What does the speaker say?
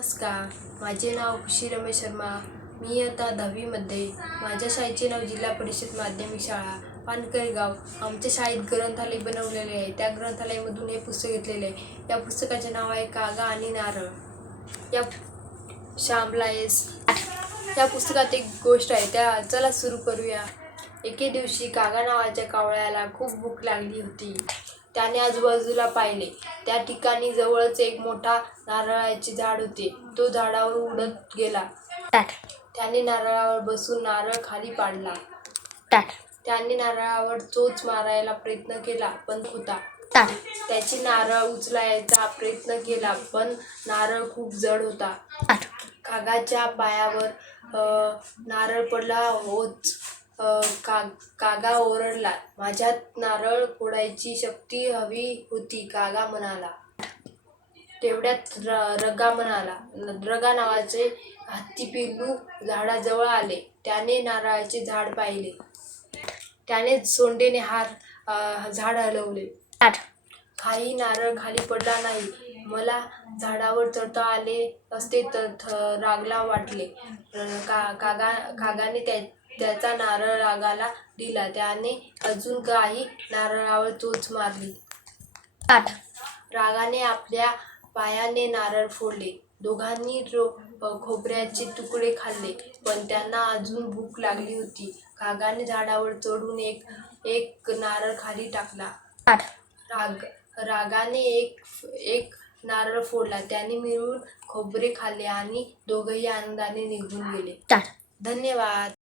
नमस्कार. माझे नाव खुशी रमेश शर्मा. मी आता दहावीमध्ये माझ्या शाळेचे नाव जिल्हा परिषद माध्यमिक शाळा पानकरगाव आमच्या शाळेत ग्रंथालय बनवलेले आहे. त्या ग्रंथालयामधून हे पुस्तक घेतलेले आहे. या पुस्तकाचे नाव आहे कागा आणि नारळ. या श्यामला येस त्या पुस्तकात एक गोष्ट आहे. त्या चला सुरू करूया. एके दिवशी कागा नावाच्या कावळ्याला खूप भूक लागली होती. त्याने आजूबाजूला पाहिले. त्या ठिकाणी जवळच एक मोठा नारळाचे झाड होते. तो झाडावर उडत गेला. त्याने नारळावर बसून नारळ खाली पाडला. त्याने नारळावर चोच मारायला प्रयत्न केला पण होता. त्याची नारळ उचलायचा प्रयत्न केला पण नारळ खूप जड होता. कागाच्या पायावर अ, नारळ पडला होच. का कागा ओरडला. माझ्यात नारळ फोडायची शक्ती हवी होती कागा म्हणाला. तेवढ्यात र रगा म्हणाला. रगा नावाचे हत्ती पिल्लू झाडाजवळ आले. त्याने नारळाचे झाड पाहिले. त्याने सोंडेने हार झाड हलवले. काही नारळ खाली पडला नाही. मला झाडावर चढता आले असते तर थ रागला वाटले. का कागा कागाने त्या त्याचा नारळ रागाला दिला. त्याने अजून काही नारळावर चोच मारली. रागाने आपल्या पायाने नारळ फोडले. दोघांनी रो खोबऱ्याचे तुकडे खाल्ले पण त्यांना अजून भूक लागली होती. कागाने झाडावर चढून एक एक नारळ खाली टाकला. राग रागाने एक एक नारळ फोडला. त्याने मिळून खोबरे खाल्ले आणि दोघंही आनंदाने निघून गेले. धन्यवाद.